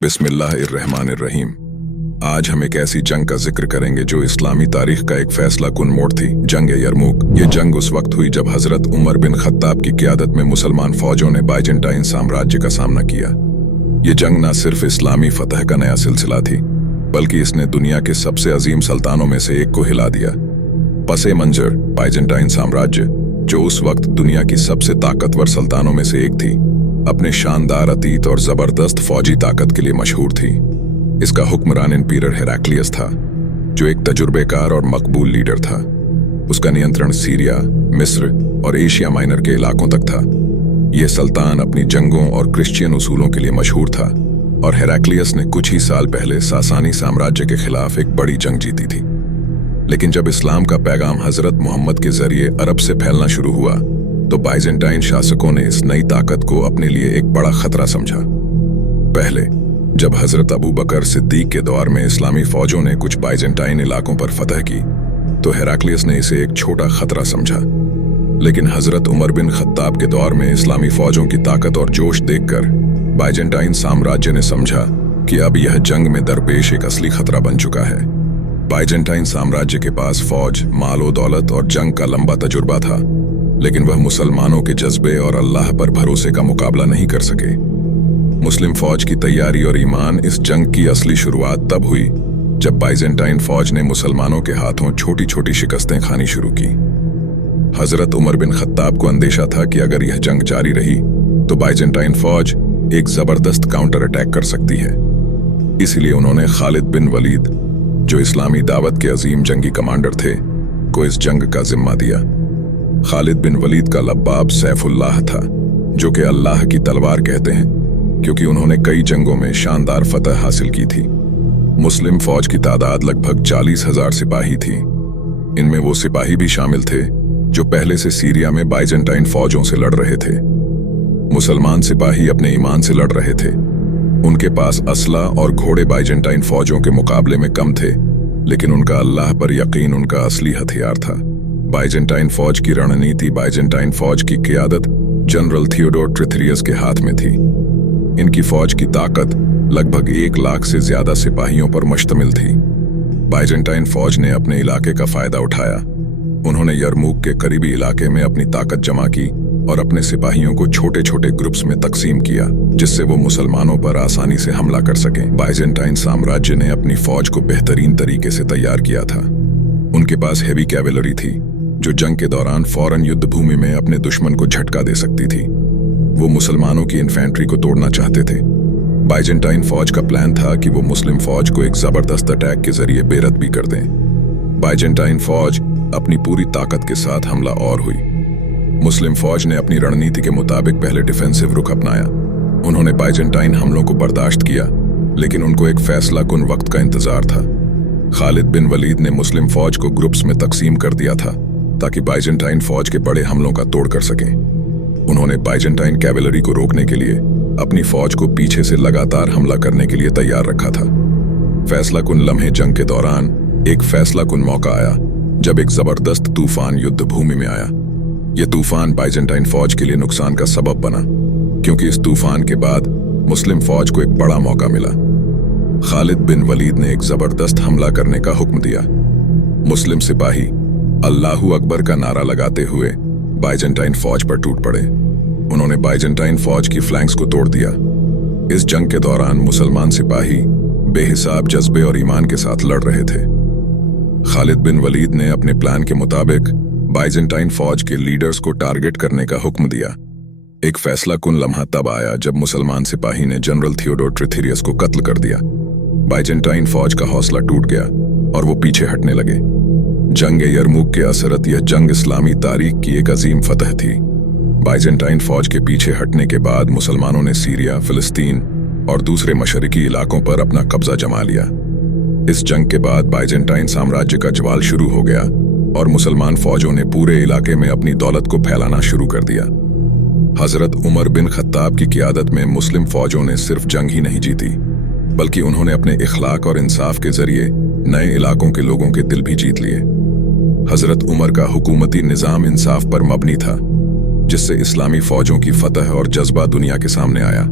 बिस्मिल्लाहिर्रहमानिर्रहीम। आज हम एक ऐसी जंग का जिक्र करेंगे जो इस्लामी तारीख का एक फैसला कुन मोड़ थी, जंग यरमूक। ये जंग उस वक्त हुई जब हजरत उमर बिन खत्ताब की क़ियादत में मुसलमान फौजों ने बाइजेंटाइन साम्राज्य का सामना किया। ये जंग न सिर्फ इस्लामी फतह का नया सिलसिला थी, बल्कि इसने दुनिया के सबसे अजीम सुल्तानों में से एक को हिला दिया। पसे मंजर बाइजेंटाइन साम्राज्य, जो उस वक्त दुनिया की सबसे ताकतवर सुल्तानों में से एक थी, अपने शानदार अतीत और जबरदस्त फौजी ताकत के लिए मशहूर थी। इसका हुक्मरान इंपीरियर हेराक्लियस था, जो एक तजुर्बेकार और मकबूल लीडर था। उसका नियंत्रण सीरिया, मिस्र और एशिया माइनर के इलाकों तक था। यह सुल्तान अपनी जंगों और क्रिश्चियन उसूलों के लिए मशहूर था, और हेराक्लियस ने कुछ ही साल पहले सासानी साम्राज्य के खिलाफ एक बड़ी जंग जीती थी। लेकिन जब इस्लाम का पैगाम हजरत मोहम्मद के जरिए अरब से फैलना शुरू हुआ, तो बाइजेंटाइन शासकों ने इस नई ताकत को अपने लिए एक बड़ा खतरा समझा। पहले जब हजरत अबू बकर सिद्दीक के दौर में इस्लामी फौजों ने कुछ बाइजेंटाइन इलाकों पर फतह की, तो हेराक्लियस ने इसे एक छोटा खतरा समझा। लेकिन हजरत उमर बिन खत्ताब के दौर में इस्लामी फौजों की ताकत और जोश देखकर बाइजेंटाइन साम्राज्य ने समझा कि अब यह जंग में दरपेश एक असली खतरा बन चुका है। बाइजेंटाइन साम्राज्य के पास फौज, मालो दौलत और जंग का लंबा तजुर्बा था, लेकिन वह मुसलमानों के जज्बे और अल्लाह पर भरोसे का मुकाबला नहीं कर सके। मुस्लिम फौज की तैयारी और ईमान इस जंग की असली शुरुआत तब हुई जब बाइजेंटाइन फौज ने मुसलमानों के हाथों छोटी छोटी शिकस्तें खानी शुरू की। हजरत उमर बिन खत्ताब को अंदेशा था कि अगर यह जंग जारी रही तो बाइजेंटाइन फौज एक जबरदस्त काउंटर अटैक कर सकती है। इसीलिए उन्होंने खालिद बिन वलीद, जो इस्लामी दावत के अजीम जंगी कमांडर थे, को इस जंग का जिम्मा दिया। खालिद बिन वलीद का लब्बाब सैफुल्लाह था, जो कि अल्लाह की तलवार कहते हैं, क्योंकि उन्होंने कई जंगों में शानदार फतह हासिल की थी। मुस्लिम फौज की तादाद लगभग 40,000 सिपाही थी। इनमें वो सिपाही भी शामिल थे जो पहले से सीरिया में बाइजेंटाइन फौजों से लड़ रहे थे। मुसलमान सिपाही अपने ईमान से लड़ रहे थे। उनके पास असला और घोड़े बाइजेंटाइन फौजों के मुकाबले में कम थे, लेकिन उनका अल्लाह पर यकीन उनका असली हथियार था। बाइजेंटाइन फौज की रणनीति बाइजेंटाइन फौज की क़ियादत जनरल थियोडोर ट्रिथरियस के हाथ में थी। इनकी फौज की ताकत लगभग 1 लाख से ज्यादा सिपाहियों पर मुश्तमिल थी। बाइजेंटाइन फौज ने अपने इलाके का फायदा उठाया। उन्होंने यरमूक के करीबी इलाके में अपनी ताकत जमा की और अपने सिपाहियों को छोटे छोटे ग्रुप्स में तकसीम किया, जिससे वो मुसलमानों पर आसानी से हमला कर सकें। बाइजेंटाइन साम्राज्य ने अपनी फौज को बेहतरीन तरीके से तैयार किया था। उनके पास हेवी कैवेलरी थी, जो जंग के दौरान फौरन युद्ध भूमि में अपने दुश्मन को झटका दे सकती थी। वो मुसलमानों की इन्फेंट्री को तोड़ना चाहते थे। बाइजेंटाइन फौज का प्लान था कि वो मुस्लिम फौज को एक जबरदस्त अटैक के जरिए बेरत भी कर दें। बाइजेंटाइन फौज अपनी पूरी ताकत के साथ हमला और हुई। मुस्लिम फौज ने अपनी रणनीति के मुताबिक पहले डिफेंसिव रुख अपनाया। उन्होंने बाइजेंटाइन हमलों को बर्दाश्त किया, लेकिन उनको एक फैसला कुन वक्त का इंतजार था। खालिद बिन वलीद ने मुस्लिम फौज को ग्रुप्स में तकसीम कर दिया था, ताकि बाइजेंटाइन फौज के बड़े हमलों का तोड़ कर सकें। उन्होंने बाइजेंटाइन कैवेलरी को रोकने के लिए अपनी फौज को पीछे से लगातार हमला करने के लिए तैयार रखा था। फैसला कुन लम्हे जंग के दौरान एक फैसला कुन मौका आया जब एक जबरदस्त तूफान युद्ध भूमि में आया। यह तूफान बाइजेंटाइन फौज के लिए नुकसान का सबब बना, क्योंकि इस तूफान के बाद मुस्लिम फौज को एक बड़ा मौका मिला। खालिद बिन वलीद ने एक जबरदस्त हमला करने का हुक्म दिया। मुस्लिम सिपाही अल्लाहू अकबर का नारा लगाते हुए बाइजेंटाइन फौज पर टूट पड़े। उन्होंने बाइजेंटाइन फौज की फ्लैंक्स को तोड़ दिया। इस जंग के दौरान मुसलमान सिपाही बेहिसाब जज्बे और ईमान के साथ लड़ रहे थे। खालिद बिन वलीद ने अपने प्लान के मुताबिक बाइजेंटाइन फौज के लीडर्स को टारगेट करने का हुक्म दिया। एक फैसला कुन लम्हा तब आया जब मुसलमान सिपाही ने जनरल थियोडोर ट्रिथरियस को कत्ल कर दिया। बाइजेंटाइन फौज का हौसला टूट गया और वो पीछे हटने लगे। जंग यरमूक के असरत यह जंग इस्लामी तारीख की एक अजीम फतह थी। बाइजेंटाइन फौज के पीछे हटने के बाद मुसलमानों ने सीरिया, फिलिस्तीन और दूसरे मशरिकी इलाकों पर अपना कब्जा जमा लिया। इस जंग के बाद बाइजेंटाइन साम्राज्य का ज्वाल शुरू हो गया और मुसलमान फौजों ने पूरे इलाके में अपनी दौलत को फैलाना शुरू कर दिया। हजरत उमर बिन खत्ताब की क़ियादत में मुस्लिम फौजों ने सिर्फ जंग ही नहीं जीती, बल्कि उन्होंने अपने इखलाक और इंसाफ के जरिए नए इलाकों के लोगों के दिल भी जीत लिए। हजरत उमर का हुकूमती निज़ाम इंसाफ पर मबनी था, जिससे इस्लामी फौजों की फतह और जज्बा दुनिया के सामने आया।